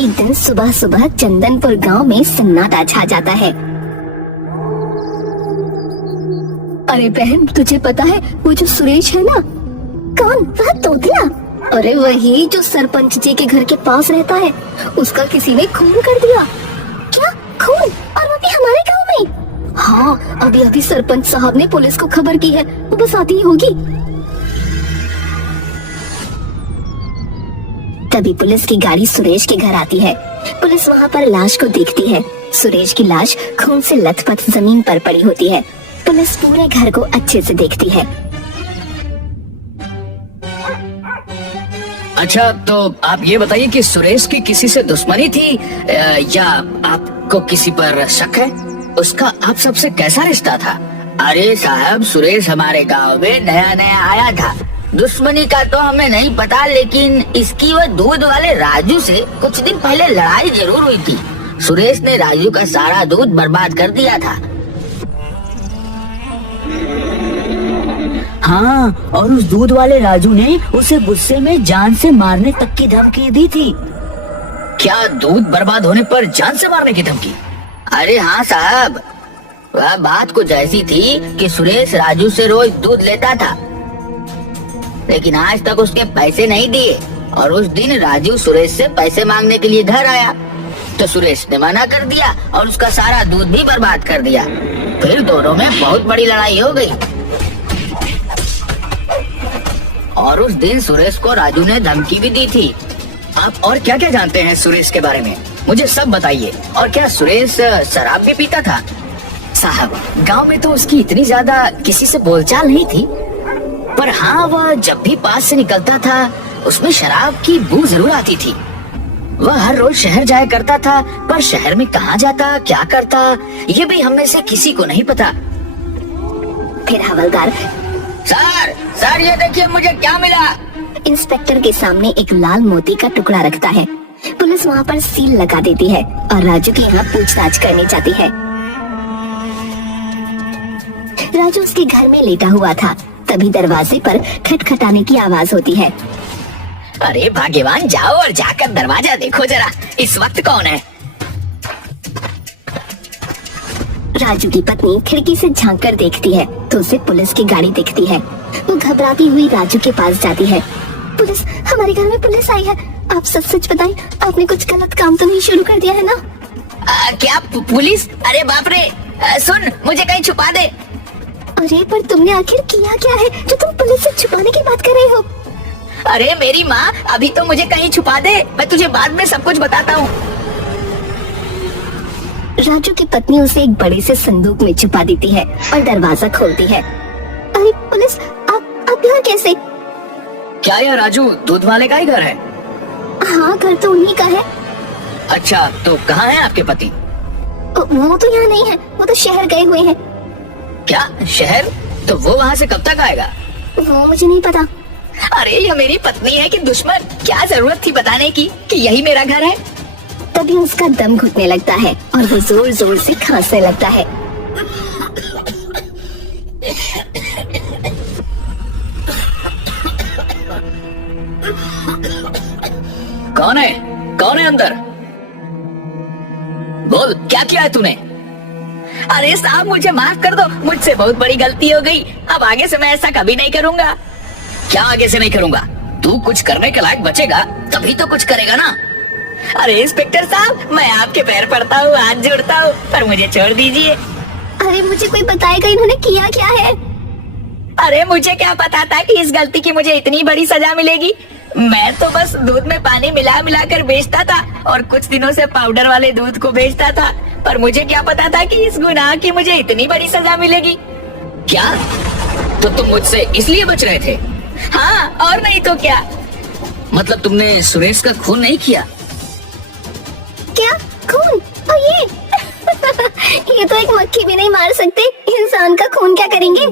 एक दिन सुबह सुबह चंदनपुर गांव में सन्नाटा छा जाता है। अरे बहन, तुझे पता है वो जो सुरेश है ना? कौन? वह तोतला? अरे वही जो सरपंच जी के घर के पास रहता है, उसका किसी ने खून कर दिया। क्या खून? और वो भी हमारे गांव में? हाँ, अभी अभी सरपंच साहब ने पुलिस को खबर की है, वो बस आती ही होगी। तभी पुलिस की गाड़ी सुरेश के घर आती है। पुलिस वहाँ पर लाश को देखती है। सुरेश की लाश खून से लथपथ जमीन पर पड़ी होती है। पुलिस पूरे घर को अच्छे से देखती है। अच्छा, तो आप ये बताइए कि सुरेश की किसी से दुश्मनी थी या आपको किसी पर शक है? उसका आप सबसे कैसा रिश्ता था? अरे साहब, सुरेश हमारे गांव में नया नया आया था। दुश्मनी का तो हमें नहीं पता, लेकिन इसकी वो दूध वाले राजू से कुछ दिन पहले लड़ाई जरूर हुई थी। सुरेश ने राजू का सारा दूध बर्बाद कर दिया था। हाँ, और उस दूध वाले राजू ने उसे गुस्से में जान से मारने तक की धमकी दी थी। क्या दूध बर्बाद होने पर जान से मारने की धमकी? अरे हाँ साहब, वह बात कुछ ऐसी थी कि सुरेश राजू से रोज दूध लेता था, लेकिन आज तक उसके पैसे नहीं दिए। और उस दिन राजू सुरेश से पैसे मांगने के लिए घर आया, तो सुरेश ने मना कर दिया और उसका सारा दूध भी बर्बाद कर दिया। फिर दोनों में बहुत बड़ी लड़ाई हो गई और उस दिन सुरेश को राजू ने धमकी भी दी थी। आप और क्या क्या जानते हैं सुरेश के बारे में? मुझे सब बताइए। और क्या सुरेश शराब भी पीता था? साहब, गांव में तो उसकी इतनी ज्यादा किसी से बोलचाल नहीं थी, पर हाँ, वह जब भी पास से निकलता था उसमें शराब की बू जरूर आती थी। वह हर रोज शहर जाया करता था, पर शहर में कहाँ जाता, क्या करता, ये भी हम में से किसी को नहीं पता। फिर हवलदार, सर ये देखिए मुझे क्या मिला। इंस्पेक्टर के सामने एक लाल मोती का टुकड़ा रखता है। पुलिस वहाँ पर सील लगा देती है और राजू के यहाँ पूछताछ करनी चाहती है। राजू उसके घर में लेटा हुआ था। तभी दरवाजे पर खटखटाने की आवाज होती है। अरे भाग्यवान, जाओ और जाकर दरवाजा देखो जरा, इस वक्त कौन है? राजू की पत्नी खिड़की से झांक कर देखती है तो उसे पुलिस की गाड़ी दिखती है। वो घबराती हुई राजू के पास जाती है। पुलिस, हमारे घर में पुलिस आई है। आप सच सच बताएं, आपने कुछ गलत काम तो नहीं शुरू कर दिया है ना? क्या पुलिस? अरे बाप रे, सुन, मुझे कहीं छुपा दे। अरे पर तुमने आखिर किया क्या है जो तुम पुलिस से छुपाने की बात कर रहे हो? अरे मेरी माँ, अभी तो मुझे कहीं छुपा दे, मैं तुझे बाद में सब कुछ बताता हूँ। राजू की पत्नी उसे एक बड़े से संदूक में छुपा देती है और दरवाजा खोलती है। अरे पुलिस, आप यहाँ कैसे? क्या यह राजू दूध वाले का ही घर है? हाँ, घर तो उन्हीं का है। अच्छा, तो कहाँ है आपके पति? वो तो यहाँ नहीं है, वो तो शहर गए हुए हैं। क्या शहर? तो वो वहाँ से कब तक आएगा? वो मुझे नहीं पता। अरे ये मेरी पत्नी है कि दुश्मन? क्या जरूरत थी बताने की कि यही मेरा घर है? तभी उसका दम घुटने लगता है और वो जोर जोर से खांसने लगता है। कौन है? कौन है अंदर? बोल, क्या किया है तूने? अरे साहब, मुझे माफ कर दो, मुझसे बहुत बड़ी गलती हो गई। अब आगे से मैं ऐसा कभी नहीं करूँगा। क्या आगे से नहीं करूँगा? तू कुछ करने के लायक बचेगा तभी तो कुछ करेगा ना। अरे इंस्पेक्टर साहब, मैं आपके पैर पड़ता हूँ, हाथ जोड़ता हूँ, पर मुझे छोड़ दीजिए। अरे मुझे कोई बताएगा इन्होंने किया क्या है? अरे मुझे क्या पता था कि इस गलती की मुझे इतनी बड़ी सजा मिलेगी। मैं तो बस दूध में पानी मिला मिला कर बेचता था और कुछ दिनों से पाउडर वाले दूध को बेचता था, पर मुझे क्या पता था कि इस गुनाह की मुझे इतनी बड़ी सजा मिलेगी। क्या? तो तुम मुझसे इसलिए बच रहे थे? हाँ, और नहीं तो क्या। मतलब तुमने सुरेश का खून नहीं किया? क्या खून? और ये ये तो एक मक्खी भी नहीं मार सकते, इंसान का खून क्या करेंगे?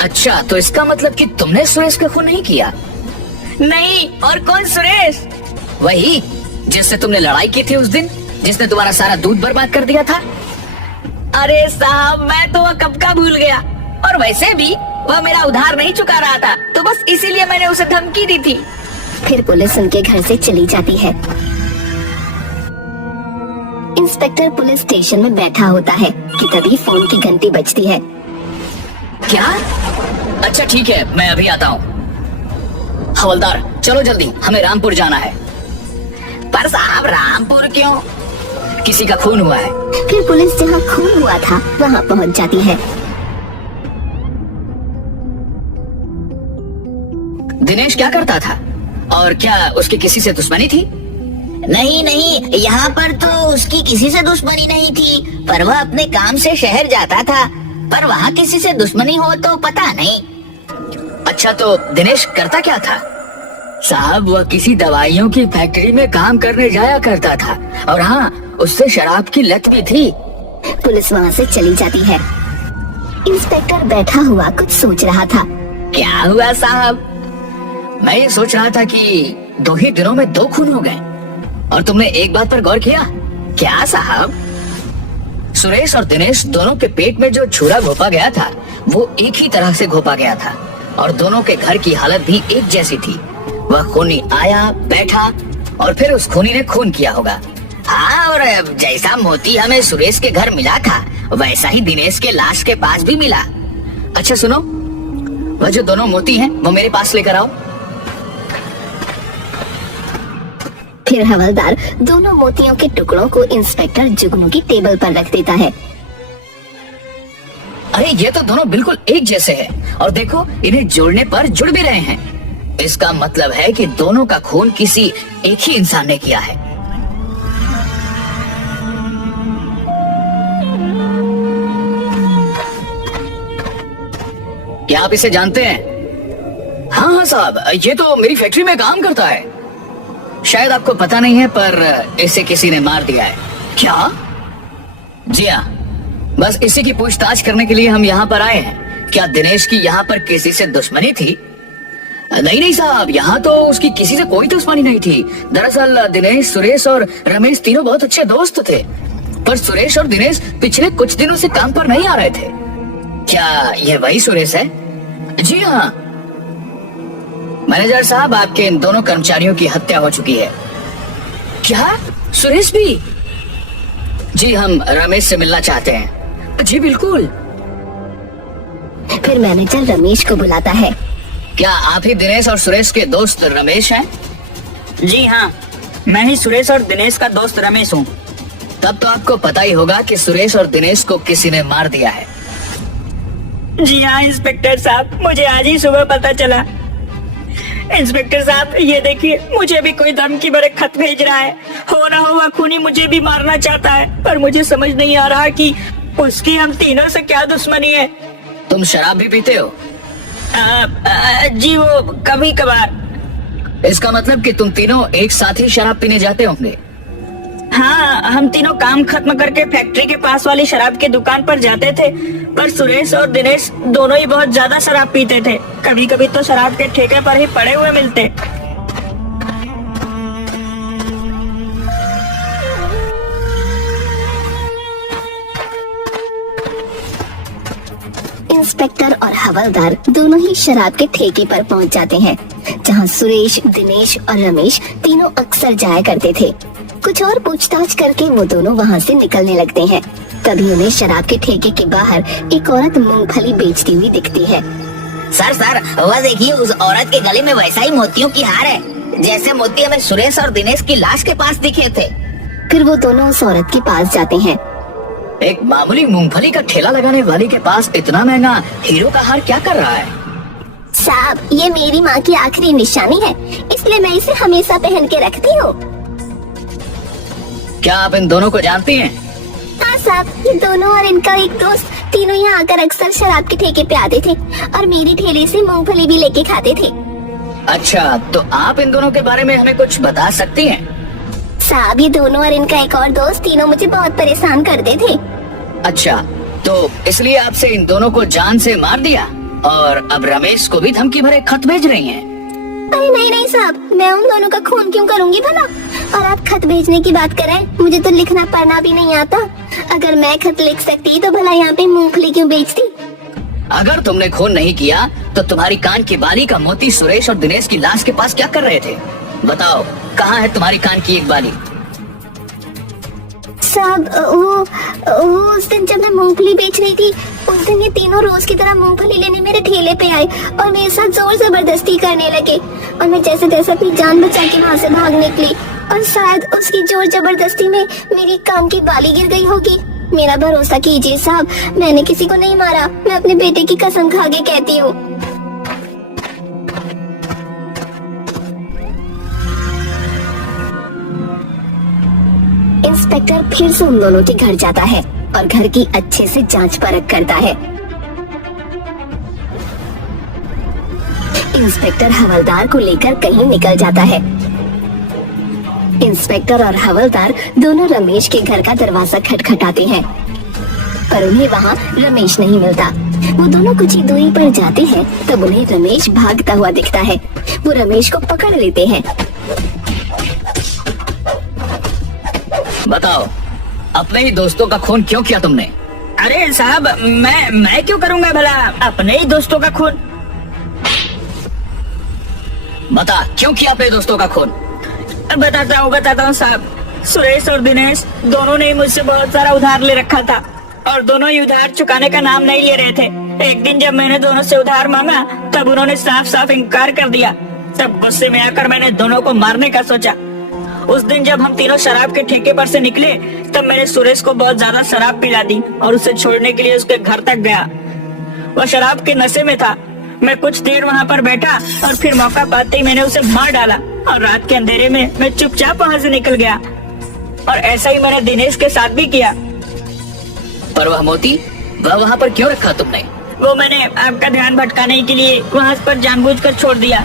अच्छा, तो इसका मतलब कि तुमने सुरेश का खून नहीं किया? नहीं, और कौन सुरेश? वही जिससे तुमने लड़ाई की थी उस दिन, जिसने तुम्हारा सारा दूध बर्बाद कर दिया था। अरे साहब, मैं तो वह कब का भूल गया। और वैसे भी वह मेरा उधार नहीं चुका रहा था, तो बस इसीलिए मैंने उसे धमकी दी थी। फिर पुलिस उनके घर से चली जाती है। इंस्पेक्टर पुलिस स्टेशन में बैठा होता है कि तभी फोन की घंटी बजती है। क्या? अच्छा ठीक है, मैं अभी आता हूँ। हवलदार चलो जल्दी, हमें रामपुर जाना है। पर साहब रामपुर क्यों? किसी का खून हुआ है। फिर पुलिस जहाँ खून हुआ था वहाँ पहुँच जाती है। दिनेश क्या करता था और क्या उसकी किसी से दुश्मनी थी? नहीं नहीं, यहाँ पर तो उसकी किसी से दुश्मनी नहीं थी, पर वह अपने काम से शहर जाता था। पर वहाँ किसी से दुश्मनी हो तो पता नहीं। अच्छा तो दिनेश करता क्या था? साहब वह किसी दवाइयों की फैक्ट्री में काम करने जाया करता था और हाँ, उससे शराब की लत भी थी। पुलिस वहाँ से चली जाती है। इंस्पेक्टर बैठा हुआ कुछ सोच रहा था। क्या हुआ साहब? मैं ये सोच रहा था कि 2 ही दिनों में 2 खून हो गए। और तुमने एक बात पर गौर किया? क्या साहब? सुरेश और दिनेश दोनों के पेट में जो छुरा घोपा गया था वो एक ही तरह से घोपा गया था और दोनों के घर की हालत भी एक जैसी थी। वह खूनी आया, बैठा और फिर उस खूनी ने खून किया होगा। हाँ, और जैसा मोती हमें सुरेश के घर मिला था वैसा ही दिनेश के लाश के पास भी मिला। अच्छा सुनो, वह जो दोनों मोती हैं वो मेरे पास लेकर आओ। फिर हवलदार दोनों मोतियों के टुकड़ों को इंस्पेक्टर जुगनू की टेबल पर रख देता है। अरे ये तो दोनों बिल्कुल एक जैसे हैं और देखो इन्हें जोड़ने पर जुड़ भी रहे हैं। इसका मतलब है कि दोनों का खून किसी एक ही इंसान ने किया है। क्या आप इसे जानते हैं? हाँ हाँ साहब, ये तो मेरी फैक्ट्री में काम करता है। शायद आपको पता नहीं है पर इसे किसी ने मार दिया है। क्या? जी हाँ, बस इसी की पूछताछ करने के लिए हम यहाँ पर आए हैं। क्या दिनेश की यहाँ पर किसी से दुश्मनी थी? नहीं नहीं साहब, यहाँ तो उसकी किसी से कोई दुश्मनी नहीं थी। दरअसल दिनेश, सुरेश और रमेश तीनों बहुत अच्छे दोस्त थे, पर सुरेश और दिनेश पिछले कुछ दिनों से काम पर नहीं आ रहे थे। क्या यह वही सुरेश है? जी हाँ। मैनेजर साहब, आपके इन दोनों कर्मचारियों की हत्या हो चुकी है। क्या? सुरेश भी? जी, हम रमेश से मिलना चाहते हैं। जी बिल्कुल। फिर मैनेजर रमेश को बुलाता है। क्या आप ही दिनेश और सुरेश के दोस्त रमेश हैं? जी हाँ, मैं ही सुरेश और दिनेश का दोस्त रमेश हूँ। तब तो आपको पता ही होगा कि सुरेश और दिनेश को किसी ने मार दिया है। जी हाँ इंस्पेक्टर साहब, मुझे आज ही सुबह पता चला। इंस्पेक्टर साहब ये देखिए, मुझे भी कोई धमकी भरे खत भेज रहा है। हो रहा हुआ खूनी मुझे भी मारना चाहता है, पर मुझे समझ नहीं आ रहा कि उसकी हम तीनों से क्या दुश्मनी है। तुम शराब भी पीते हो? जी वो कभी कभार। इसका मतलब कि तुम तीनों एक साथ ही शराब पीने जाते होंगे। हाँ, हम तीनों काम खत्म करके फैक्ट्री के पास वाली शराब की दुकान पर जाते थे, पर सुरेश और दिनेश दोनों ही बहुत ज्यादा शराब पीते थे। कभी कभी तो शराब के ठेके पर ही पड़े हुए मिलते। इंस्पेक्टर और हवलदार दोनों ही शराब के ठेके पर पहुंच जाते हैं, जहां सुरेश, दिनेश और रमेश तीनों अक्सर जाया करते थे। कुछ और पूछताछ करके वो दोनों वहां से निकलने लगते हैं। तभी उन्हें शराब के ठेके के बाहर एक औरत मूंगफली बेचती हुई दिखती है। सर वह देखिए, उस औरत के गले में वैसा ही मोतियों की हार है जैसे मोती हमें सुरेश और दिनेश की लाश के पास दिखे थे। फिर वो दोनों उस औरत के पास जाते हैं। एक मामूली मूंगफली का ठेला लगाने वाले के पास इतना महंगा हीरो का हार क्या कर रहा है? साहब, ये मेरी माँ की आखिरी निशानी है, इसलिए मैं इसे हमेशा पहन के रखती हूँ। क्या आप इन दोनों को जानती हैं? हाँ साहब, ये दोनों और इनका एक दोस्त तीनों यहाँ आकर अक्सर शराब के ठेके पे आते थे और मेरी ठेले से मूंगफली भी लेके खाते थे। अच्छा, तो आप इन दोनों के बारे में हमें कुछ बता सकती हैं? साहब, ये दोनों और इनका एक और दोस्त तीनों मुझे बहुत परेशान करते थे। अच्छा, तो इसलिए आपसे इन दोनों को जान से मार दिया और अब रमेश को भी धमकी भरे खत भेज रही हैं। अरे नहीं नहीं साहब, मैं उन दोनों का खून क्यों करूंगी भला? और आप खत भेजने की बात करें, मुझे तो लिखना पढ़ना भी नहीं आता। अगर मैं खत लिख सकती तो भला यहाँ पे मूंगफली क्यों बेचती? अगर तुमने खून नहीं किया तो तुम्हारी कान की बाली का मोती सुरेश और दिनेश की लाश के पास क्या कर रहे थे? बताओ, कहाँ है तुम्हारी कान की एक बाली? साहब वो उस दिन जब मैं मूंगफली बेच रही थी, उस दिन ये तीनों रोज की तरह मूंगफली लेने मेरे ठेले पे आए और मेरे साथ जोर जबरदस्ती करने लगे और मैं जैसे तैसे अपनी जान बचा के वहाँ से भाग निकली और शायद उसकी जोर जबरदस्ती में मेरी कान की बाली गिर गई होगी। मेरा भरोसा कीजिए साहब, मैंने किसी को नहीं मारा, मैं अपने बेटे की कसम खा के कहती हूँ। इंस्पेक्टर फिर से उन दोनों के घर जाता है और घर की अच्छे से जांच परख करता है। इंस्पेक्टर हवलदार को लेकर कहीं निकल जाता है। इंस्पेक्टर और हवलदार दोनों रमेश के घर का दरवाजा खटखटाते हैं, पर उन्हें वहाँ रमेश नहीं मिलता। वो दोनों कुछ ही दूरी पर जाते हैं, तब उन्हें रमेश भागता हुआ दिखता है। वो रमेश को पकड़ लेते हैं। बताओ, अपने ही दोस्तों का खून क्यों किया तुमने? अरे साहब, मैं क्यों करूंगा भला अपने ही दोस्तों का खून? बता, क्यों किया अपने दोस्तों का खून? बताता हूँ साहब। सुरेश और दिनेश दोनों ने मुझसे बहुत सारा उधार ले रखा था और दोनों ही उधार चुकाने का नाम नहीं ले रहे थे। एक दिन जब मैंने दोनों से उधार मांगा, तब उन्होंने साफ साफ इनकार कर दिया। तब गुस्से में आकर मैंने दोनों को मारने का सोचा। उस दिन जब हम तीनों शराब के ठेके पर से निकले, तब मैंने सुरेश को बहुत ज्यादा शराब पिला दी और उसे छोड़ने के लिए उसके घर तक गया। वह शराब के नशे में था। मैं कुछ देर वहाँ पर बैठा और फिर मौका पाते ही मैंने उसे मार डाला और रात के अंधेरे में मैं चुपचाप वहाँ से निकल गया। और ऐसा ही मैंने दिनेश के साथ भी किया। पर वह मोती, वह वहाँ पर क्यों रखा तुमने? वो मैंने आपका ध्यान भटकाने के लिए वहाँ पर जानबूझकर छोड़ दिया।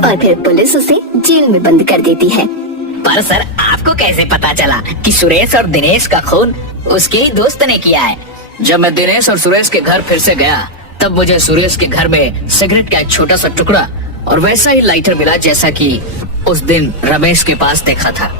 और फिर पुलिस उसे जेल में बंद कर देती है। पर सर, आपको कैसे पता चला कि सुरेश और दिनेश का खून उसके ही दोस्त ने किया है? जब मैं दिनेश और सुरेश के घर फिर से गया, तब मुझे सुरेश के घर में सिगरेट का एक छोटा सा टुकड़ा और वैसा ही लाइटर मिला जैसा कि उस दिन रमेश के पास देखा था।